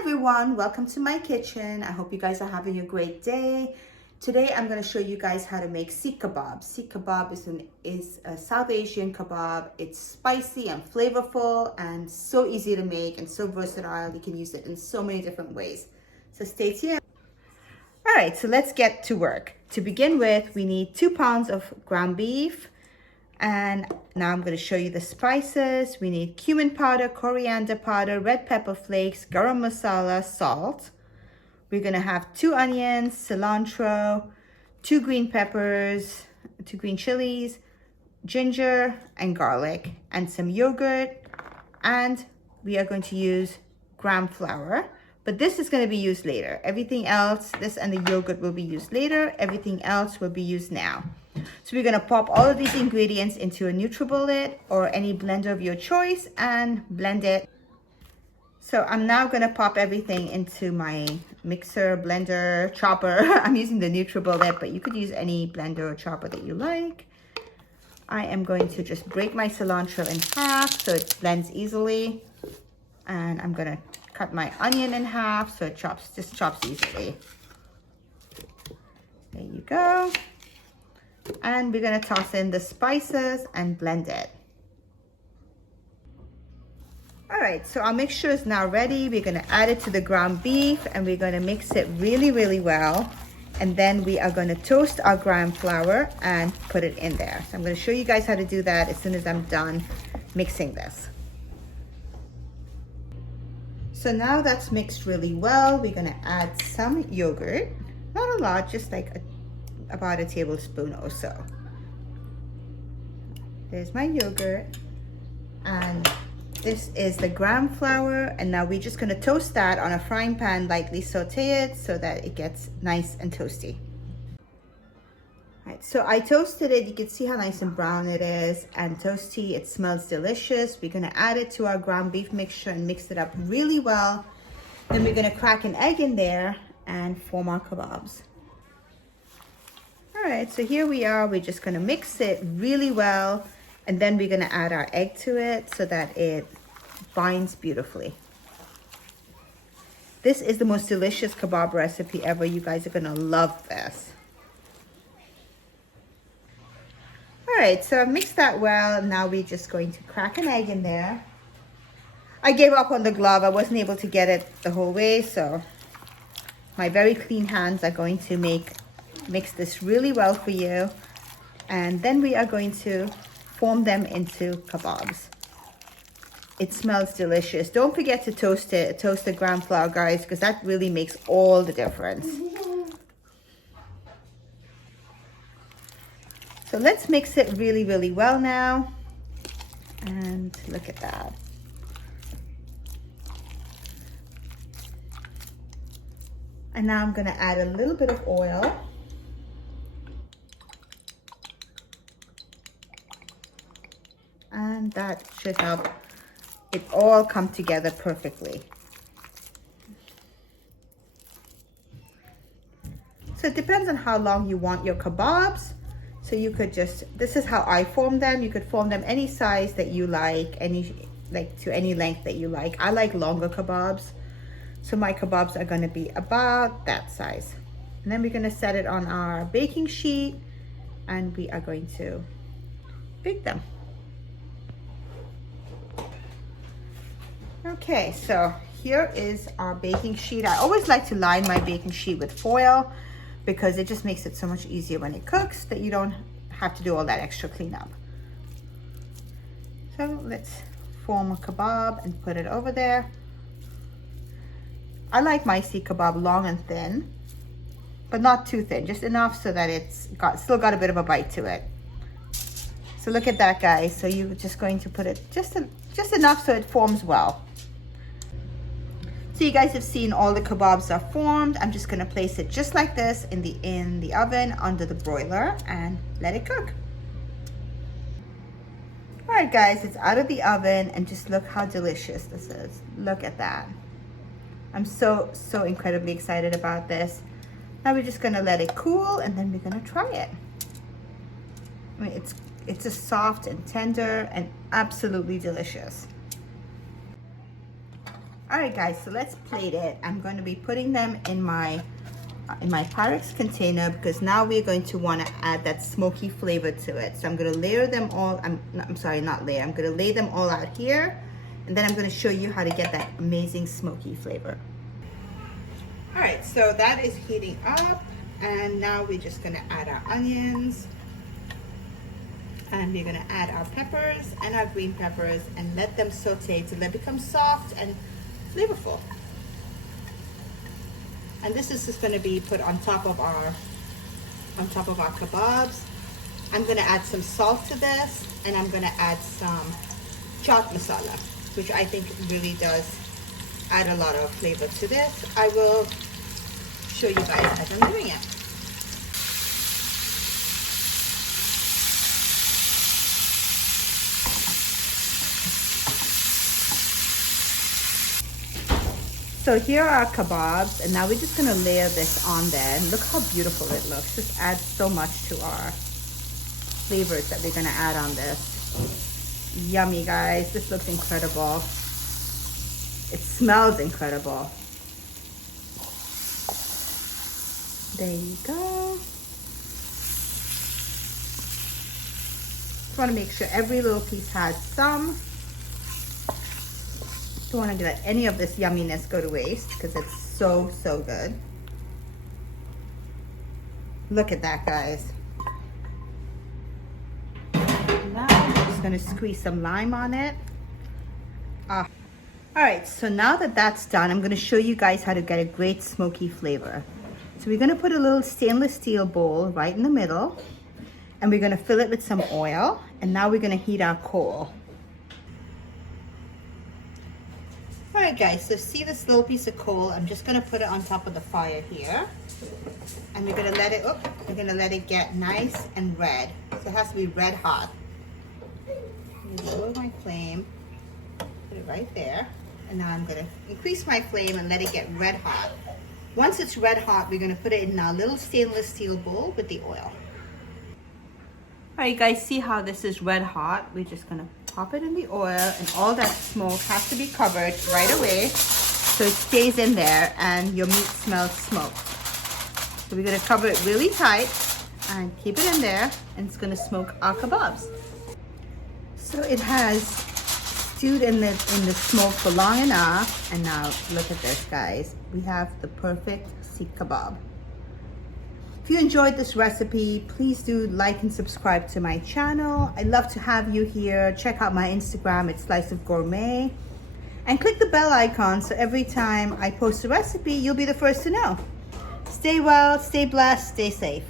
everyone, welcome to my kitchen. I hope you guys are having a great day. Today I'm going to show you guys how to make Seekh Kabab. Seekh Kabab is a South Asian kebab. It's spicy and flavorful and so easy to make and so versatile. You can use it in so many different ways. So stay tuned. All right, so let's get to work. To begin with, we need 2 pounds of ground beef. And now I'm going to show you the spices. We need cumin powder, coriander powder, red pepper flakes, garam masala, salt. We're going to have 2 onions, cilantro, 2 green peppers, 2 green chilies, ginger and garlic, and some yogurt. And we are going to use gram flour, but this is going to be used later. Everything else, this and the yogurt will be used later. Everything else will be used now. So we're going to pop all of these ingredients into a NutriBullet or any blender of your choice and blend it. So I'm now going to pop everything into my mixer, blender, chopper. I'm using the NutriBullet, but you could use any blender or chopper that you like. I am going to just break my cilantro in half so it blends easily. And I'm going to cut my onion in half so it chops easily. There you go. And we're going to toss in the spices and blend it. All right, so our mixture is now ready. We're going to add it to the ground beef and we're going to mix it really, really well. And then we are going to toast our gram flour and put it in there. So I'm going to show you guys how to do that as soon as I'm done mixing this. So now that's mixed really well, we're going to add some yogurt. Not a lot, just like about a tablespoon or so. There's my yogurt, and this is the gram flour, and now we're just going to toast that on a frying pan, lightly saute it so that it gets nice and toasty. All right, so I toasted it. You can see how nice and brown it is and toasty. It smells delicious. We're going to add it to our ground beef mixture and mix it up really well. Then we're going to crack an egg in there and form our kebabs. All right, so here we are. We're just going to mix it really well, and then we're going to add our egg to it so that it binds beautifully. This is the most delicious kebab recipe ever. You guys are going to love this. All right, so I've mixed that well. Now we're just going to crack an egg in there. I gave up on the glove. I wasn't able to get it the whole way, so my very clean hands are going to mix this really well for you. And then we are going to form them into kebabs. It smells delicious. Don't forget to toast the gram flour, guys, because that really makes all the difference. So let's mix it really, really well now. And look at that. And now I'm going to add a little bit of oil. And that should help it all come together perfectly. So it depends on how long you want your kebabs. So you could just, this is how I form them. You could form them any size that you like, to any length that you like. I like longer kebabs. So my kebabs are going to be about that size. And then we're going to set it on our baking sheet and we are going to bake them. Okay, so here is our baking sheet. I always like to line my baking sheet with foil because it just makes it so much easier when it cooks that you don't have to do all that extra cleanup. So let's form a kebab and put it over there. I like my Seekh Kabab long and thin, but not too thin, just enough so that it's still got a bit of a bite to it. So look at that, guys. So you're just going to put it just enough so it forms well. So you guys have seen all the kebabs are formed. I'm just going to place it just like this in the oven under the broiler and let it cook. All right, guys, it's out of the oven and just look how delicious this is. Look at that. I'm so incredibly excited about this. Now we're just going to let it cool and then we're going to try it. I mean, it's just soft and tender and absolutely delicious. All right, guys, so let's plate it. I'm going to be putting them in my Pyrex container because now we're going to want to add that smoky flavor to it. So I'm going to layer them all. I'm sorry, not layer. I'm going to lay them all out here, and then I'm going to show you how to get that amazing smoky flavor. All right, so that is heating up, and now we're just going to add our onions, and we're going to add our peppers and our green peppers and let them saute till they become soft and flavorful. And this is just going to be put on top of our kebabs. I'm going to add some salt to this, and I'm going to add some chaat masala, which I think really does add a lot of flavor to this. I will show you guys as I'm doing it. So here are our kebabs, and now we're just gonna layer this on there, and look how beautiful it looks. Just adds so much to our flavors that we're gonna add on this. Yummy, guys. This looks incredible. It smells incredible. There you go. Just wanna make sure every little piece has some. Don't want to let any of this yumminess go to waste because it's so good. Look at that, guys. Now I'm just going to squeeze some lime on it. All right, so now that that's done, I'm going to show you guys how to get a great smoky flavor. So we're going to put a little stainless steel bowl right in the middle, and we're going to fill it with some oil, and now we're going to heat our coal. All right, guys, so see this little piece of coal? I'm just gonna put it on top of the fire here, and we're gonna let it get nice and red. So it has to be red hot. I'm gonna lower my flame, put it right there, and now I'm gonna increase my flame and let it get red hot. Once it's red hot, we're gonna put it in our little stainless steel bowl with the oil. All right, guys, see how this is red hot? We're just gonna pop it in the oil, and all that smoke has to be covered right away so it stays in there and your meat smells smoke. So we're gonna cover it really tight and keep it in there, and it's gonna smoke our kebabs. So it has stewed in the smoke for long enough, and now look at this, guys. We have the perfect Seekh Kabab. If you enjoyed this recipe, please do like and subscribe to my channel. I'd love to have you here. Check out my Instagram, it's Slice of Gourmet. And click the bell icon so every time I post a recipe, you'll be the first to know. Stay well, stay blessed, stay safe.